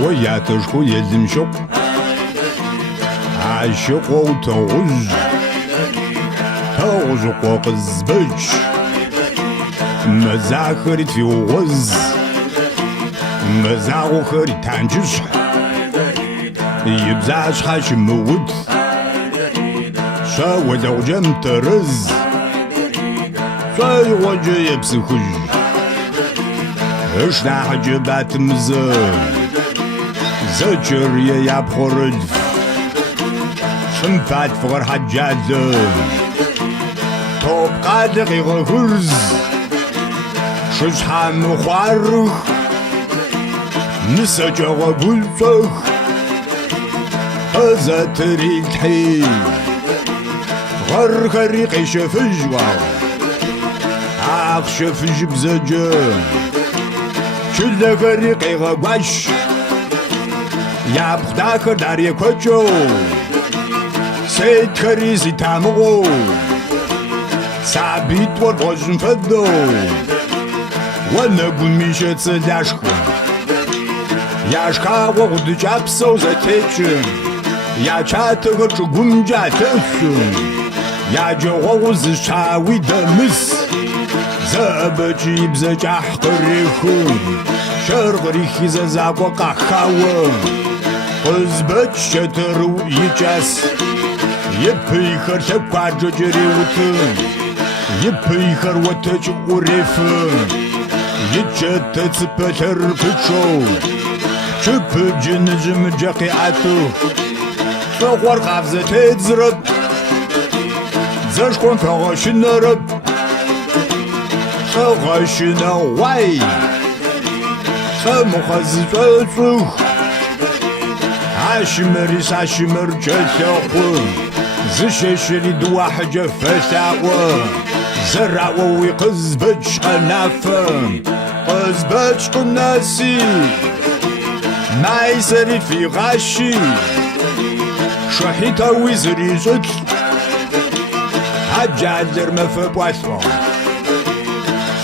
وياتشكو يلمشق عاشق وتغز تغزق وقزبج مزاخر في وغز مزاخر تانجش يبزاش حاش موت شاو دوجم ترز شاي وجه يبسخج اشنا حجبات مزن زجر يابخرج شنفات فغر حجاز توب قادق يغرز شجحا مخارخ نسجا وقلسخ أزاتري الحين غر غريق شفج عاق شفج بزجن شل غريق يغواش يا بخداك داري كوچو سيد خريزي تامغو سابيت وربوزن فدو ونقول ميشة سلاشخ ياشكا وغد جابسو زتيچن يا چاتغر چگون جاتشن يا جوغوز شاوي دمس زبجيب زجاح قريخون شرغريخي ززاق وقاخاون قزبج شترو يجاس يبيخر شبقا ججري وطن يبيخر وتج وريفن يجت تسبتر بچو شب جنجم جاقيعتو فغور قفزة تزرب زشكون فغاشن رب فغاشن واي فمخزفة عاشمري ساشمر جثاقو زششري دوا حاجة فتاوى زرعوا ويقزبج قنافة قزبج قناسي ما يسري في غاشي شحيتا ويزري زد عجادر ما في بواسو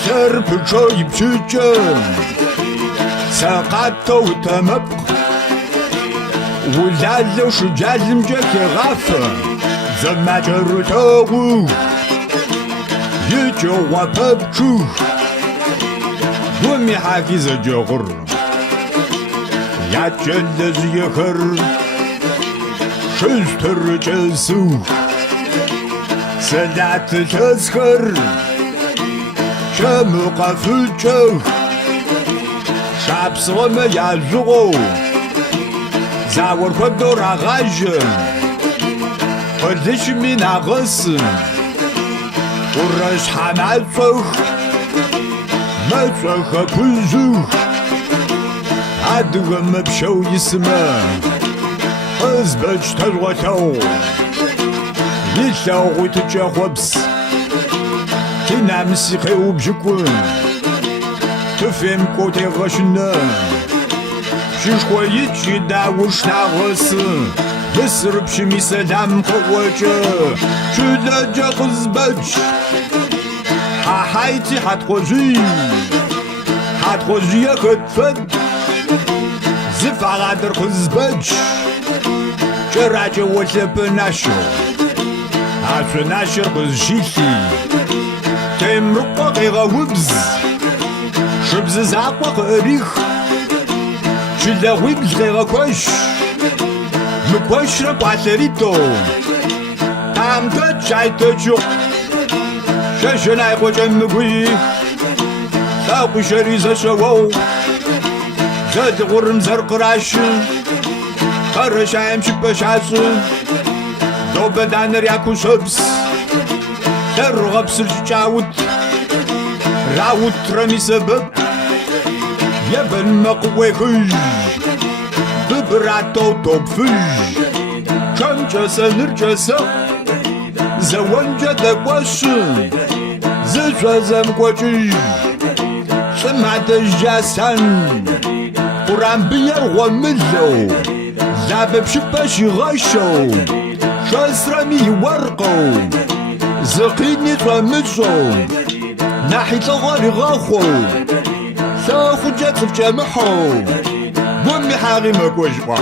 سرب جايب سجن ساقاتو تمبق ولالو شجازم جاك غافة زماجر تاغو يجو واببشو ومي حاكيز جغر يجلز يخر شستر جلسو سلات تسخر شمقا فلجو شابس وما يازغو زاور كدو راغاجن قردش من اغسن ورش حمال صخ مصخ كلزوخ عدو مبشو يسمى أزبج تلوتو يتلاغو تجاوبس كنا مسيخي وبجكون تفهم كوتي غشنا شيشكو يتشي داوش ناغس يسرب شمي سلام قوجة شدا جا قزبج حايتي حتخوزي حتخوزي كتفد زف غادر قزبج شراجة وسب ناشو عشو ناشر قزشيتي تمرقو قيغا وبز شبز زاقو قريخ شلا وبز قيغا كوش مكوش ربعتريتو تام تجاي تجو شاشنا يقو جمقوي ساقو شريزة شوو زاد غرم زرق راشن خرش عيم شبش عسن دو بدانر ياكو شبس ترغب سرجاوت راوت رمي سبب يبن مقوي خج دبراتو توب فج شمجسة نرجسة زوانجة دقواشن زجوزة مقوشي سمعت الجاسن قران بير ومزو زابب شباش يغشو شاسرامي ورقو زقيني ترمزو ناحي تغاري غاخو ساخو جاتف جامحو بومي حاغي مكوجبا